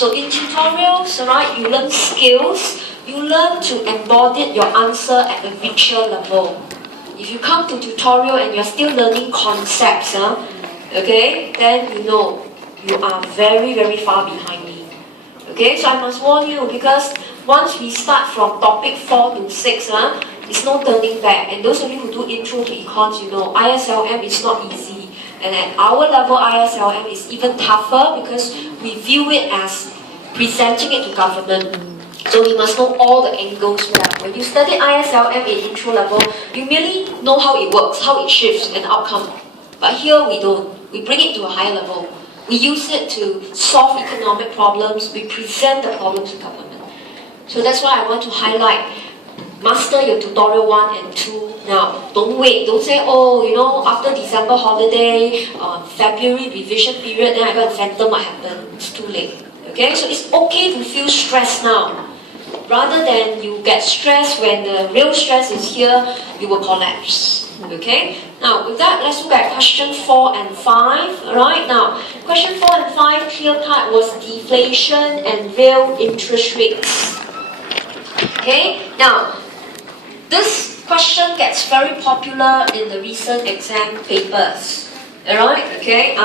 So in tutorials, right, you learn skills, you learn to embody your answer at a richer level. If you come to tutorial and you're still learning concepts, okay, then you know you are very, very far behind me. Okay, so I must warn you, because once we start from topic 4 to 6, it's no turning back. And those of you who do intro to econs, you know ISLM is not easy. And at our level, ISLM is even tougher because we view it as presenting it to government. So we must know all the angles well. When you study ISLM at intro level, you merely know how it works, how it shifts and outcome. But here we don't. We bring it to a higher level. We use it to solve economic problems. We present the problems to government. So that's why I want to highlight. Master your tutorial 1 and 2 now. Don't wait. Don't say, oh, you know, after December holiday, February revision period, then I got to phantom what happened. It's too late. Okay, so it's okay to feel stressed now. Rather than you get stressed when the real stress is here, you will collapse. Okay? Now, with that, let's look at question 4 and 5. Alright, now, question 4 and 5, clear cut was deflation and real interest rates. Okay? Now, this question gets very popular in the recent exam papers. Alright? Okay?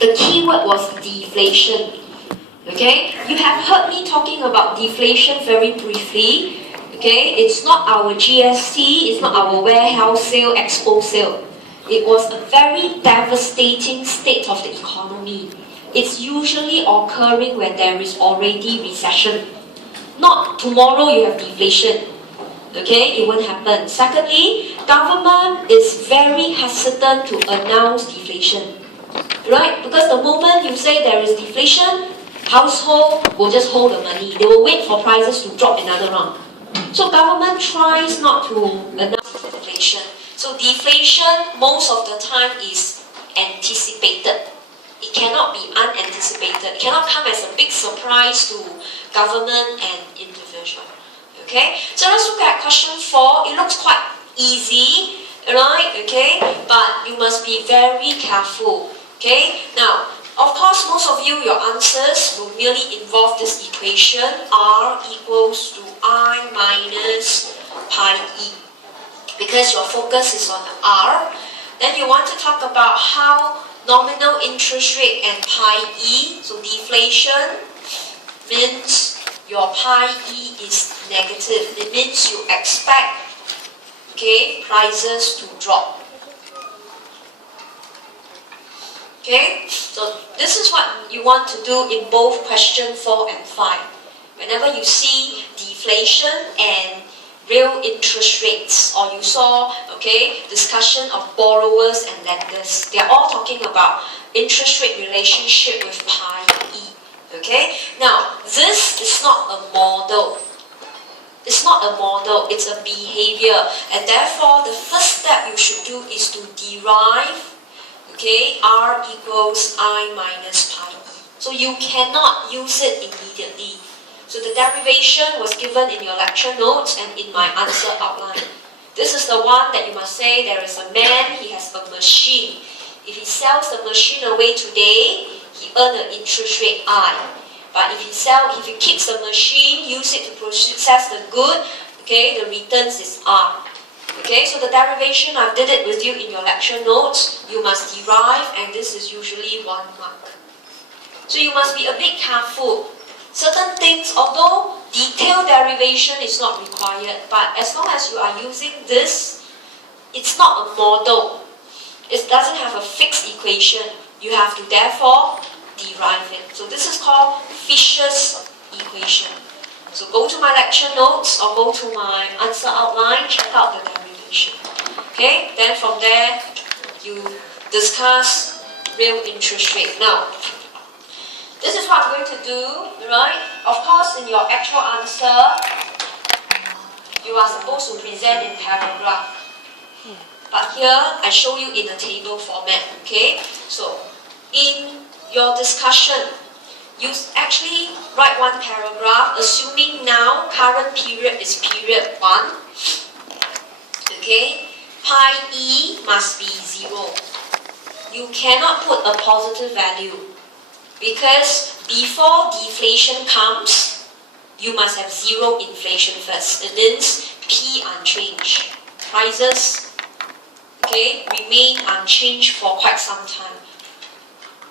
The keyword was deflation. Okay? You have heard me talking about deflation very briefly. Okay? It's not our GST, it's not our warehouse sale, expo sale. It was a very devastating state of the economy. It's usually occurring when there is already recession. Not tomorrow you have deflation. Okay? It won't happen. Secondly, government is very hesitant to announce deflation. Right? Because the moment you say there is deflation, household will just hold the money. They will wait for prices to drop another round. So government tries not to announce deflation. So deflation most of the time is anticipated. It cannot be unanticipated. It cannot come as a big surprise to government and individual. Okay? So let's look at question 4. It looks quite easy, right? Okay? But you must be very careful. Okay? Now, of course, most of you, your answers will merely involve this equation, R equals to I minus pi E. Because your focus is on R, then you want to talk about how nominal interest rate and pi E, so deflation, means your pi E is negative. It means you expect, okay, prices to drop. Okay, so this is what you want to do in both question 4 and 5. Whenever you see deflation and real interest rates, or you saw, okay, discussion of borrowers and lenders, they are all talking about interest rate relationship with pi E. Okay, now this is not a model. It's not a model, it's a behavior, and therefore the first step you should do is to derive, okay, R equals I minus pi E. So you cannot use it immediately. So the derivation was given in your lecture notes and in my answer outline. This is the one that you must say, there is a man, he has a machine. If he sells the machine away today, he earns an interest rate I. But if he keeps the machine, use it to process the good, okay, the returns is R. Okay, so the derivation, I did it with you in your lecture notes. You must derive, and this is usually 1 mark. So you must be a bit careful. Certain things, although detailed derivation is not required, but as long as you are using this, it's not a model. It doesn't have a fixed equation. You have to therefore derive it. So this is called Fisher's equation. So go to my lecture notes or go to my answer outline, check out the derivation. Okay, then from there you discuss real interest rate. Now, this is what I'm going to do, right? Of course, in your actual answer, you are supposed to present in paragraph. But here, I show you in a table format, okay? So, in your discussion, you actually write 1 paragraph, assuming now current period is period 1. Okay? Pi E must be 0. You cannot put a positive value. Because before deflation comes, you must have zero inflation first. It means P unchanged. Prices, okay, remain unchanged for quite some time.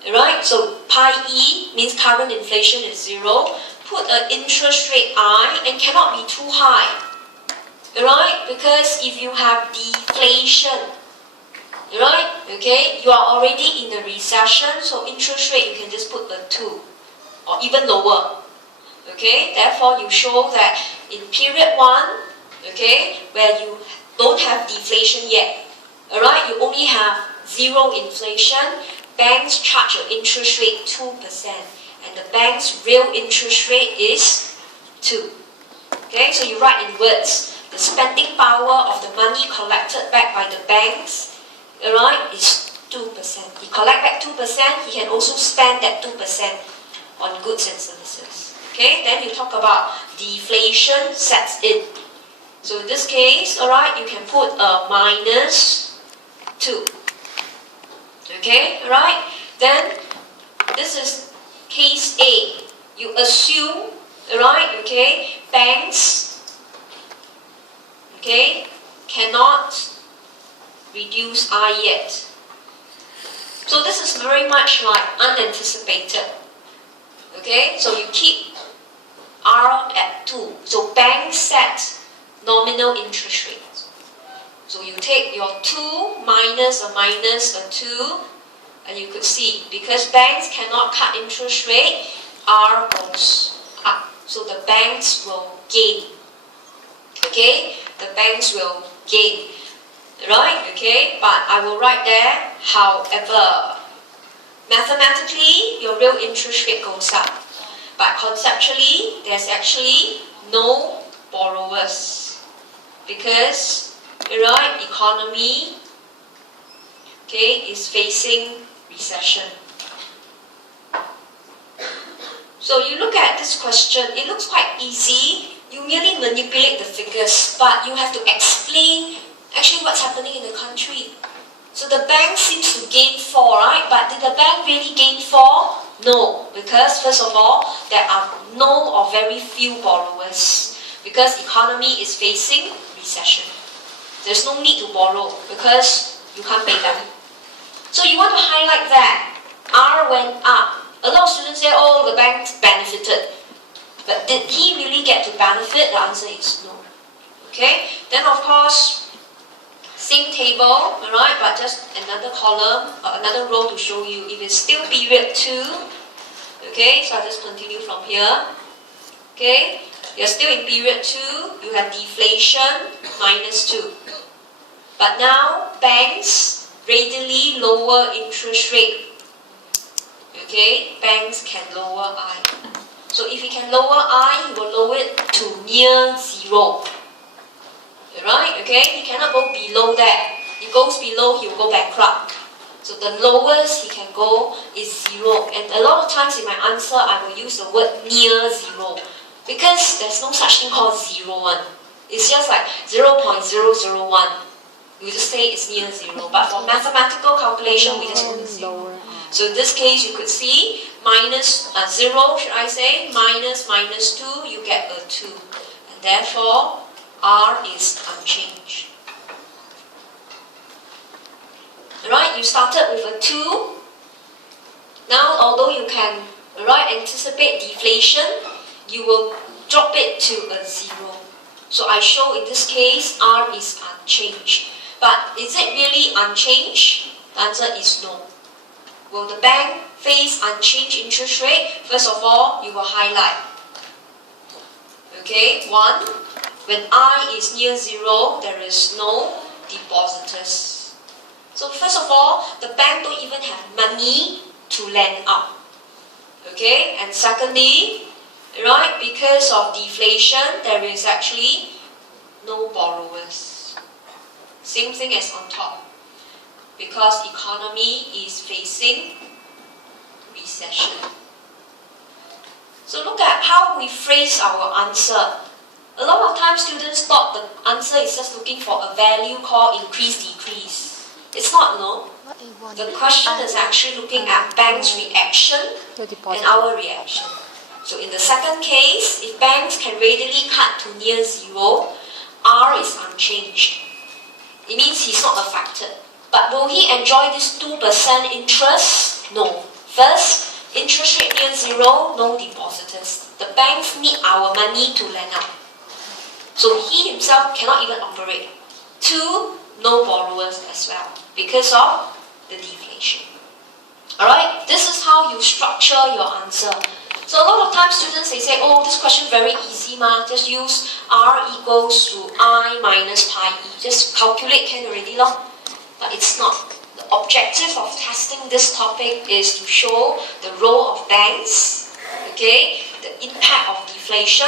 Alright, so pi E means current inflation is zero. Put an interest rate I and cannot be too high. Alright, because if you have deflation, alright, okay, you are already in a recession, so interest rate you can just put a 2 or even lower. Okay, therefore you show that in period 1, okay, where you don't have deflation yet, alright, you only have zero inflation, banks charge your interest rate 2%, and the bank's real interest rate is 2. Okay, so you write in words, the spending power of the money collected back by the banks, alright, is 2%. He collect back 2%, he can also spend that 2% on goods and services. Okay, then you talk about deflation sets in. So in this case, alright, you can put a minus 2. Okay, alright, then this is case A. You assume, alright, okay, banks, okay, cannot reduce I yet. So this is very much like unanticipated. Okay, so you keep R at 2. So banks set nominal interest rate. So you take your 2 minus a 2, and you could see, because banks cannot cut interest rate, R goes up. So the banks will gain. Okay, the banks will gain. Right, okay, but I will write there, however, mathematically, your real interest rate goes up. But conceptually, there's actually no borrowers. Because, right, economy, okay, is facing recession. So you look at this question, it looks quite easy. You merely manipulate the figures, but you have to explain actually what's happening in the country. So the bank seems to gain 4, right? But did the bank really gain 4? No, because first of all, there are no or very few borrowers. Because economy is facing recession. There's no need to borrow because you can't pay them. So you want to highlight that. R went up. A lot of students say, oh, the bank benefited. But did he really get to benefit? The answer is no. Okay? Then of course, same table, alright, but just another column, another row to show you if it's still period 2. Okay, so I'll just continue from here. Okay, you're still in period 2, you have deflation, minus 2. But now, banks readily lower interest rate. Okay, banks can lower I. So if you can lower I, you will lower it to near 0. Right? Okay? He cannot go below that. He goes below, he will go bankrupt. So the lowest he can go is 0. And a lot of times in my answer, I will use the word near 0. Because there's no such thing called 0, 1. It's just like 0.001. You just say it's near 0. But for mathematical calculation, we just put 0. So in this case, you could see minus 0, should I say, minus 2, you get a 2. And therefore, R is unchanged. Alright, you started with a 2. Now, although you can anticipate deflation, you will drop it to a 0. So I show in this case, R is unchanged. But is it really unchanged? The answer is no. Will the bank face unchanged interest rate? First of all, you will highlight. Okay, 1. When I is near 0, there is no depositors. So first of all, the bank don't even have money to lend out. Okay, and secondly, right, because of deflation, there is actually no borrowers. Same thing as on top. Because economy is facing recession. So look at how we phrase our answer. A lot of times students thought the answer is just looking for a value called increase, decrease. It's not, no? The question is actually looking at bank's reaction and our reaction. So in the second case, if banks can readily cut to near zero, R is unchanged. It means he's not affected. But will he enjoy this 2% interest? No. First, interest rate near zero, no depositors. The banks need our money to lend out. So he himself cannot even operate. Two, no borrowers as well because of the deflation. Alright, this is how you structure your answer. So a lot of times students, they say, oh, this question very easy ma, just use R equals to I minus pi E. Just calculate can already lor. But it's not. The objective of testing this topic is to show the role of banks, okay, the impact of deflation,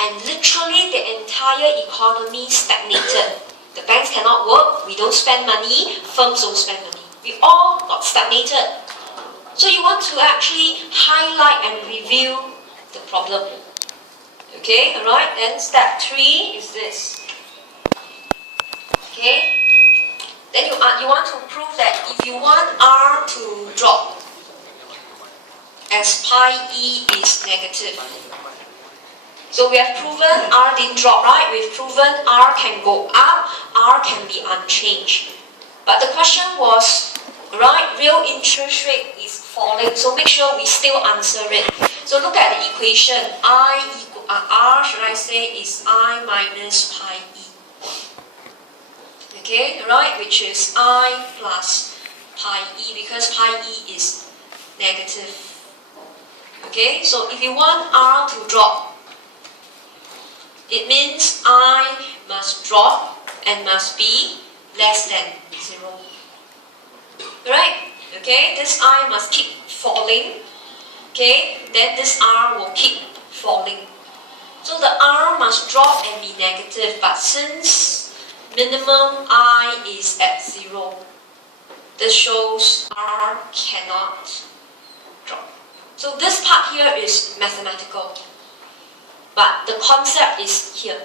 and literally the entire economy stagnated. The banks cannot work, we don't spend money, firms don't spend money. We all got stagnated. So you want to actually highlight and review the problem. Okay, alright, then step 3 is this. Okay, then you want to prove that if you want R to drop as pi E is negative. So we have proven R didn't drop, right? We've proven R can go up, R can be unchanged. But the question was, right, real interest rate is falling, so make sure we still answer it. So look at the equation. R, should I say, is I minus pi E. Okay, right, which is I plus pi E, because pi E is negative. Okay, so if you want R to drop, it means I must drop and must be less than 0. Right? Okay, this I must keep falling. Okay, then this R will keep falling. So the R must drop and be negative, but since minimum I is at 0, this shows R cannot drop. So this part here is mathematical, but the concept is here.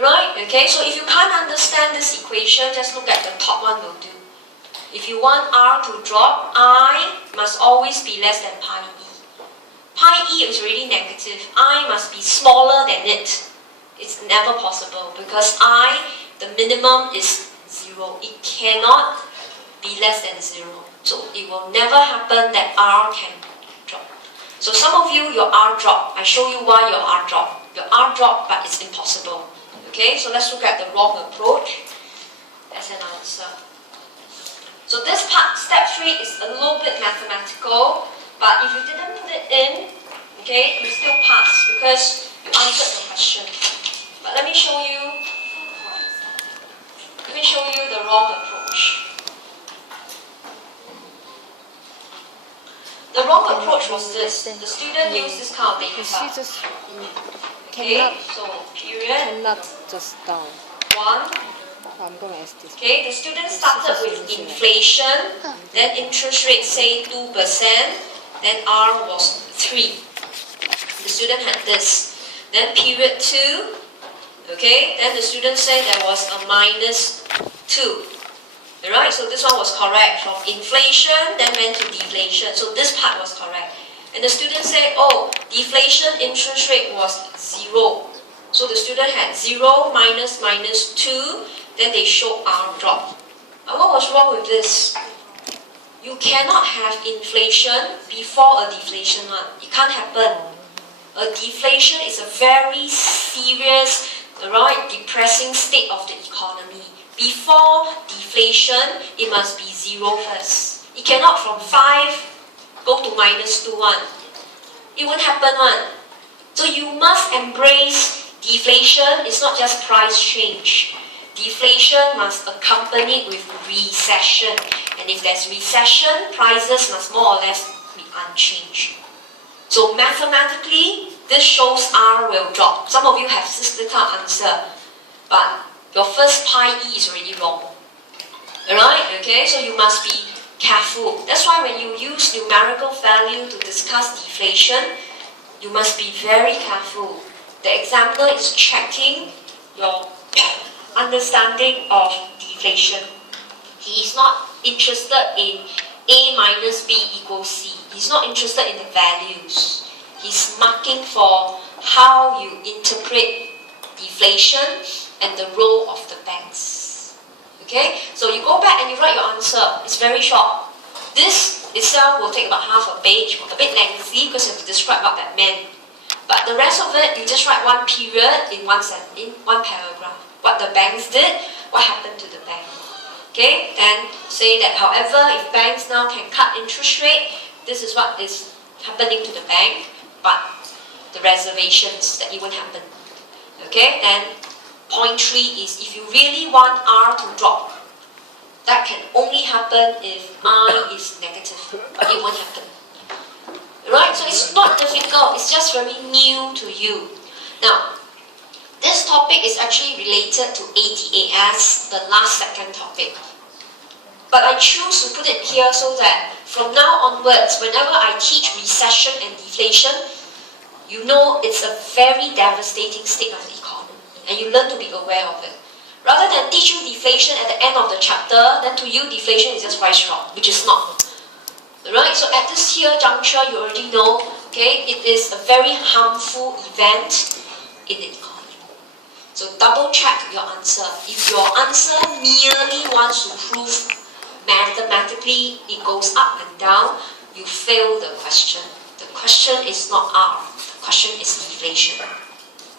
Right? Okay, so if you can't understand this equation, just look at the top one will do. If you want R to drop, I must always be less than pi E. Pi E is already negative. I must be smaller than it. It's never possible because I, the minimum is 0. It cannot be less than 0. So it will never happen that R can drop. So some of you, your R drop. I show you why your R drop. Your R drop, but it's impossible. Okay, so let's look at the wrong approach as an answer. So this part, step 3, is a little bit mathematical, but if you didn't put it in, okay, you still pass because you answered the question. But let me show you the wrong approach. The wrong approach was this. The student used this kind of data. Okay, so period. Cannot just down. 1. I'm going to ask this. Okay, the student started with inflation, then interest rate say 2%, then R was 3. The student had this. Then period 2, okay, then the student said there was a minus 2. Alright, so this one was correct. From inflation, then went to deflation. So this part was correct. And the student said, oh, deflation interest rate was 0. So the student had 0 minus 2. Then they showed R drop. But what was wrong with this? You cannot have inflation before a deflation one. It can't happen. A deflation is a very serious, right, depressing state of the economy. Before deflation, it must be 0 first. It cannot from 5 go to minus 2 1. It won't happen one. So you must embrace deflation. It's not just price change. Deflation must accompany with recession. And if there's recession, prices must more or less be unchanged. So mathematically, this shows R will drop. Some of you have this little answer, but your first pi E is already wrong. Alright? Okay, so you must be careful. That's why when you use numerical value to discuss deflation, you must be very careful. The examiner is checking your understanding of deflation. He is not interested in A minus B equals C. He's not interested in the values. He's marking for how you interpret deflation and the role of the banks. Okay, so you go back and you write your answer. It's very short. This itself will take about half a page, a bit lengthy because you have to describe what that meant. But the rest of it, you just write one period in one paragraph. What the banks did, what happened to the bank. Okay, and say that however, if banks now can cut interest rate, this is what is happening to the bank, but the reservations that it won't happen. Okay, then point 3 is if you really want R to drop, that can only happen if I is negative, but it won't happen. Right, so it's not difficult, it's just very new to you. Now, this topic is actually related to ATAS, the last second topic. But I choose to put it here so that from now onwards, whenever I teach recession and deflation, you know it's a very devastating state of the economy, and you learn to be aware of it. Rather than teach you deflation at the end of the chapter, then to you deflation is just price drop, which is not. Right? So at this here juncture, you already know, okay, it is a very harmful event in the economy. So double check your answer. If your answer merely wants to prove mathematically it goes up and down, you fail the question. The question is not R, the question is deflation.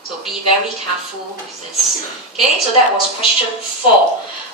So be very careful with this. Okay, so that was question 4.